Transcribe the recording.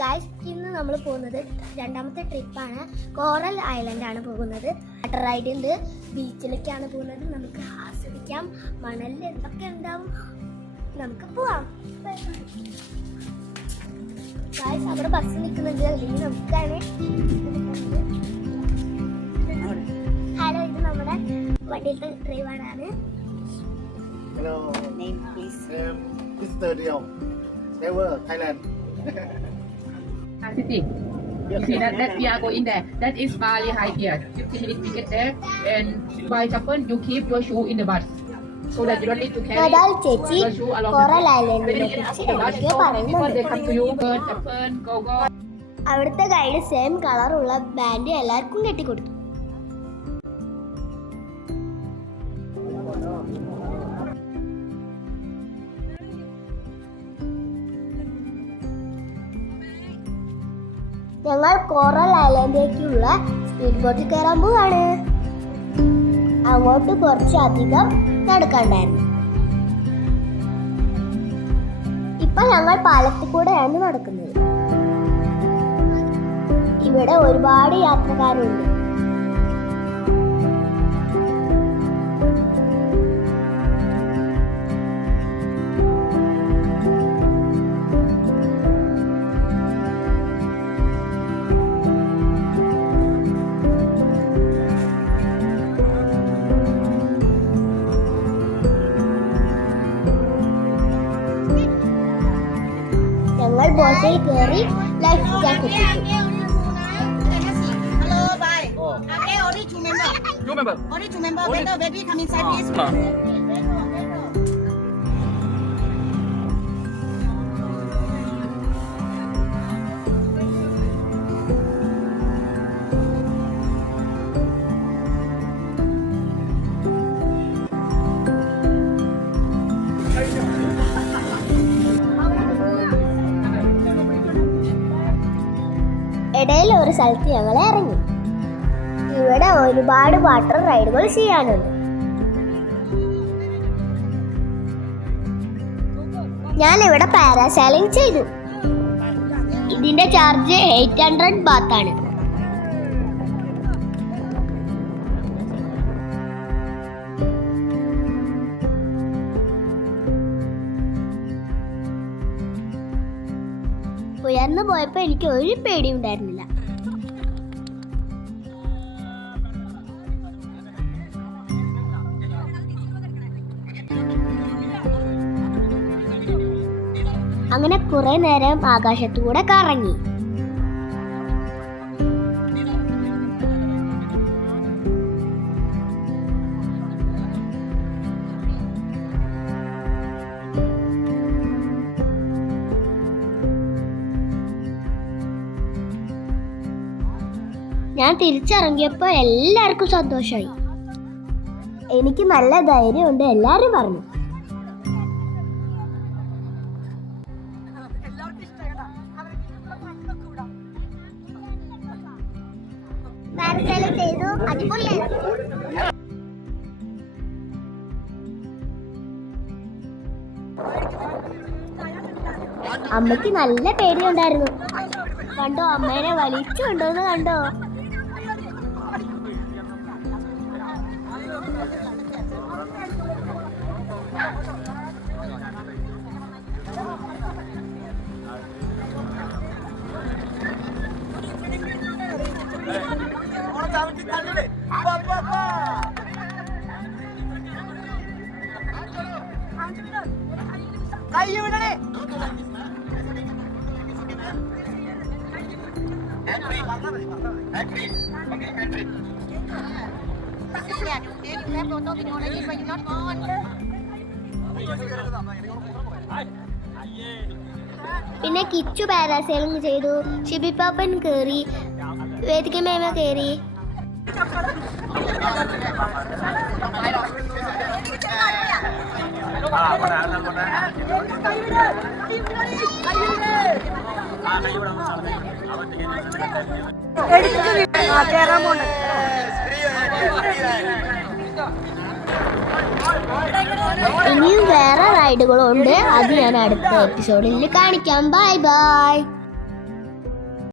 Guys ഇന്ന് നമ്മൾ പോകുന്നത് രണ്ടാമത്തെ ട്രിപ്പാണ് കോറൽ ഐലൻഡാണ് പോകുന്നത്. വാട്ടർ റൈഡ് ഉണ്ട്. ബീച്ചിലേക്കാണ് പോകുന്നത്. നമുക്ക് ആസ്വദിക്കാം. മണലിൽ എന്തൊക്കെ ഉണ്ടാവും? നമുക്ക് പോവാം. ഗായ്സ് അവിടെ ബസ് നിൽക്കുന്നുണ്ട്. അല്ലെങ്കിൽ നമുക്കാണ് ഹലോ ഇത് നമ്മുടെ വണ്ടിയിലത്തെ ഡ്രൈവറാണ് Hello, Name, please. I'm Mr. Dion. Never Thailand. City. You see that, that we are going there. That is Bali High Pier. 15 minutes ticket there. And by chapel, you keep your shoe in the bus. So that you don't need to carry നദാൽ ചേച്ചി your shoe along coral the ഐലൻഡിനെ When you get കുറിച്ച് out of the bus, എന്തൊക്കെയോ പറയുന്നുണ്ട് they come to you, burn, chapel, go, go. അവിടുത്തെ guide same കളറുള്ള band എല്ലാവർക്കും കെട്ടിക്കൊടുത്തു ഞങ്ങൾ കോറൽ ഐലൻഡിലേക്കുള്ള സ്പീഡ് ബോട്ടിൽ കയറാൻ പോവാണ്. അങ്ങോട്ട് കുറച്ചധികം നടക്കണ്ടായിരുന്നു. ഇപ്പൊ ഞങ്ങൾ പാലത്തിൽ കൂടെയാണ് നടക്കുന്നത്. ഇവിടെ ഒരുപാട് യാത്രക്കാരുണ്ട്. ഞങ്ങൾ ബോട്ടിൽ കയറി ലൈഫ് ജാക്കറ്റ് ഇട്ടു Hello, bye. Okay, only two member. Two member. Only two member. Better, baby, come inside, please. ഇടയിൽ ഒരു സ്ഥലത്ത് ഞങ്ങൾ ഇറങ്ങി. ഇവിടെ ഒരുപാട് വാട്ടർ റൈഡുകൾ ചെയ്യാനുണ്ട്. ഞാൻ ഇവിടെ പാരാസൈലിംഗ് ചെയ്തു. ഇതിന്റെ ചാർജ് എയ്റ്റ് ഹൺഡ്രഡ് ആണ്. ഉയർന്നു പോയപ്പോൾ എനിക്ക് ഒരു പേടി ഉണ്ടായിരുന്നില്ല അങ്ങനെ കുറെ നേരം ആകാശത്തൂടെ കറങ്ങി. ഞാൻ തിരിച്ചിറങ്ങിയപ്പോൾ എല്ലാവർക്കും സന്തോഷമായി. എനിക്ക് നല്ല ധൈര്യമുണ്ട് എല്ലാവരും പറഞ്ഞു. ചെയ്തു അടിപൊളിയായിരുന്നു അമ്മയ്ക്ക് നല്ല പേടിയുണ്ടായിരുന്നു. കണ്ടോ അമ്മേനെ വലിച്ചു കൊണ്ടുവന്ന് കണ്ടോ? പിന്നെ കിച്ചു പാരാസൈലിംഗ് ചെയ്തു ഷിബി പാപ്പൻ കയറി ഇനിയും വേറെ റൈഡുകളുണ്ട് അത് ഞാൻ അടുത്ത എപ്പിസോഡിൽ കാണിക്കാം. Bye bye